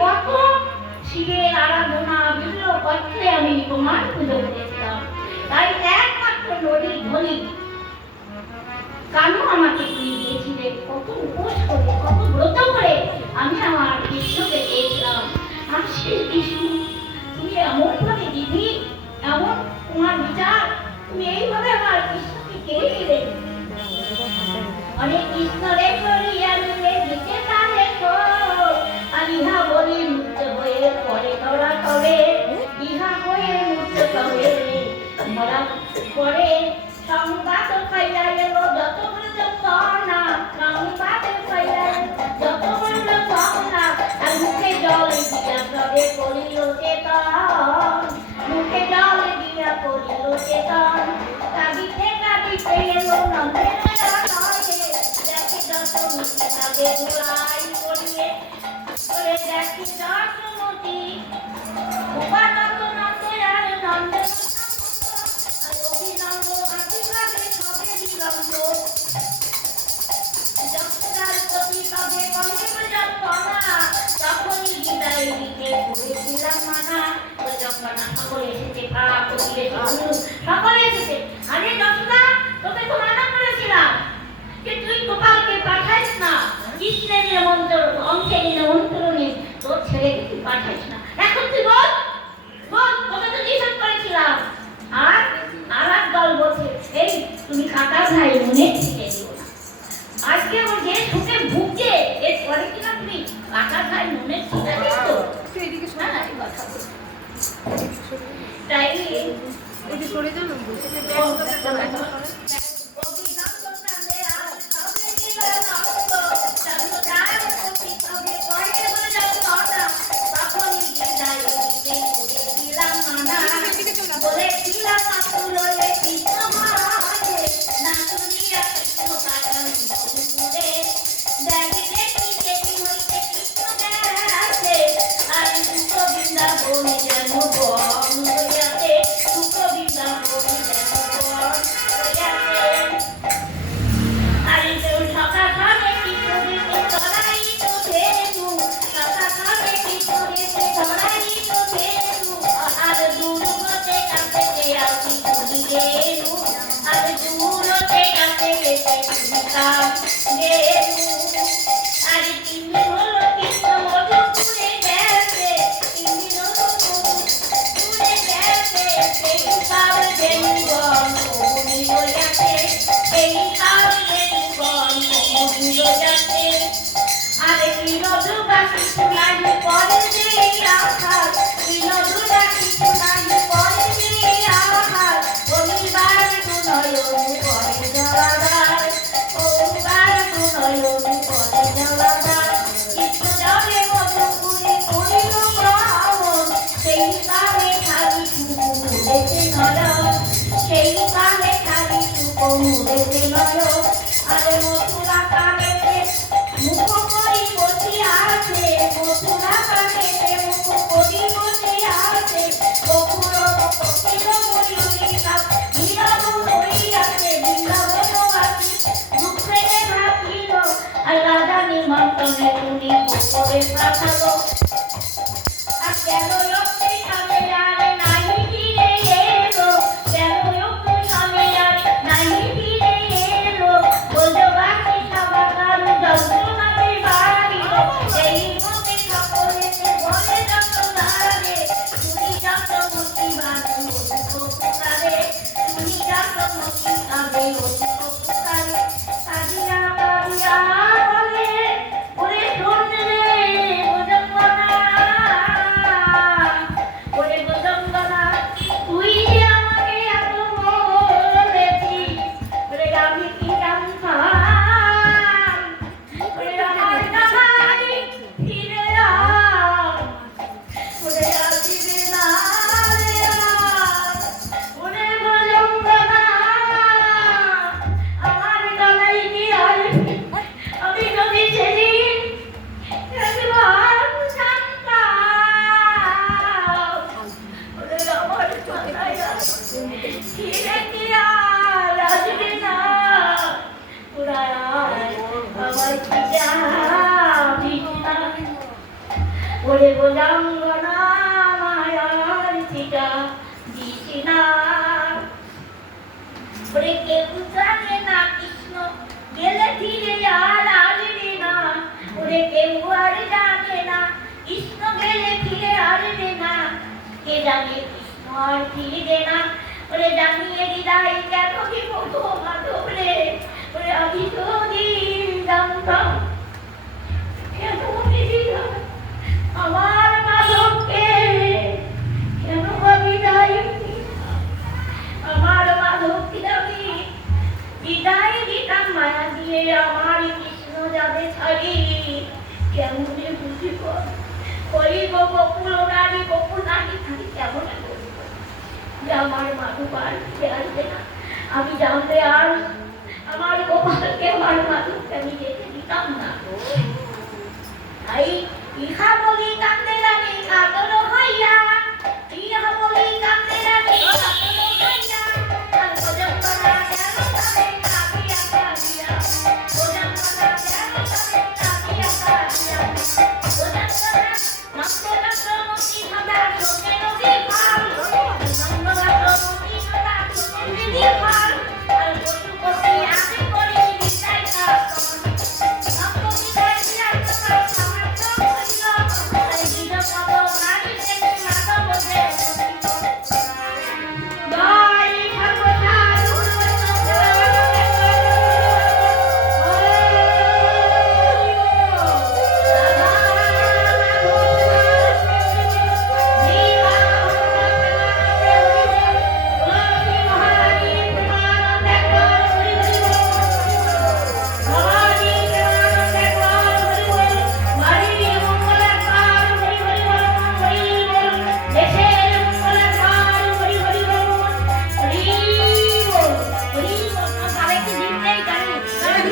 কত শিবের আরাধনা বিল্ল পত্রে আমি তোমার পুজো করেছিলাম। তাই একমাত্র নদী ধনী কানু আমাকে দিয়ে দিয়েছিলেন। কত উপোস করে কত ব্রত করে আমি আমার কৃষ্ণকে পেয়েছিলাম। আর সেই কৃষ্ণ তুমি এমন ভাবে দিদি, এমন তোমার বিচার, তুমি এইভাবে আমার কৃষ্ণকে কেড়ে নিলে। অনেক কৃষ্ণ রে করিয়া নিলে দিতে পারে তো, আর ইহা বলি মুক্ত হয়ে পরে ধরা তবে, ইহা হয়ে মুক্ত তবে ধরা পরে। সংবাদ পাইয়া গেল যত পর্যন্ত না, সংবাদ পাইয়া যত পর্যন্ত না, আর মুখে জল দিয়া তবে করিল চেতন, মুখে জল দিয়া করিল চেতন। কাঁদিতে কাঁদিতে এলো নন্দের নয়ে, দেখি দশমুখী তবে ধুলাই করিয়ে করে, দেখি দশমুখী উপানন্দ নন্দে আর নন্দের অভিনন্দ আশীর্বাদে সবে বিলম্ব। যতকাল প্রতি তবে কহিব যন্ত্রণা, তখনই বিদায় দিতে করেছিলাম মানা। ওই যন্ত্রণা সকলে এসেছে, পাড়া প্রতিবেশী সকলে এসেছে। আরে যন্ত্রণা, তোকে তো মানা করেছিলাম যে তুই গোপালকে পাঠাইস না, কৃষ্ণের নিমন্ত্রণ অংশে নিমন্ত্রণে তোর ছেলেকে তুই পাঠাইস না। এখন তুই বল বল, তোকে তো নিষেধ করেছিলাম। আর আর দল বলছে এই তুমি কাকা ভাই মনে থেকে দিও না। আজকে ও যে সুখে ভুগছে, এর পরে কিনা তুমি কাকা ভাই মনে থেকে দিও। তুই এদিকে শোনা এই কথা বল। তাই এদিকে সরে যাও না, বসে থেকে কথা বলে। ওরে বোঝাঙ্গনা মায়ার চিটা দিছি না, ওরে কেউ জানে না কৃষ্ণ গেলে ফিরে আর আসবে না, ওরে কেউ আর জানে না কৃষ্ণ গেলে ফিরে আসবে না, কে জানে কৃষ্ণ আর ফিরবে না, ওরে জানিয়ে হৃদয় কেন বিপদ মাধব রে, ওরে আমি তো দিন জানতাম কেন বিধায় আমার মাধবকে কেন বিদায়, আমার মাধবকে আমি বিদায় দিতাম মায়া দিয়ে, আমার কৃষ্ণ যাবে ছাড়ি কেমন বুঝিব, করিব বকুল নারী বকুল নারী খালি কেমন যে আমার মাধব আর ফিরে আসবে না, আমি জানতে আর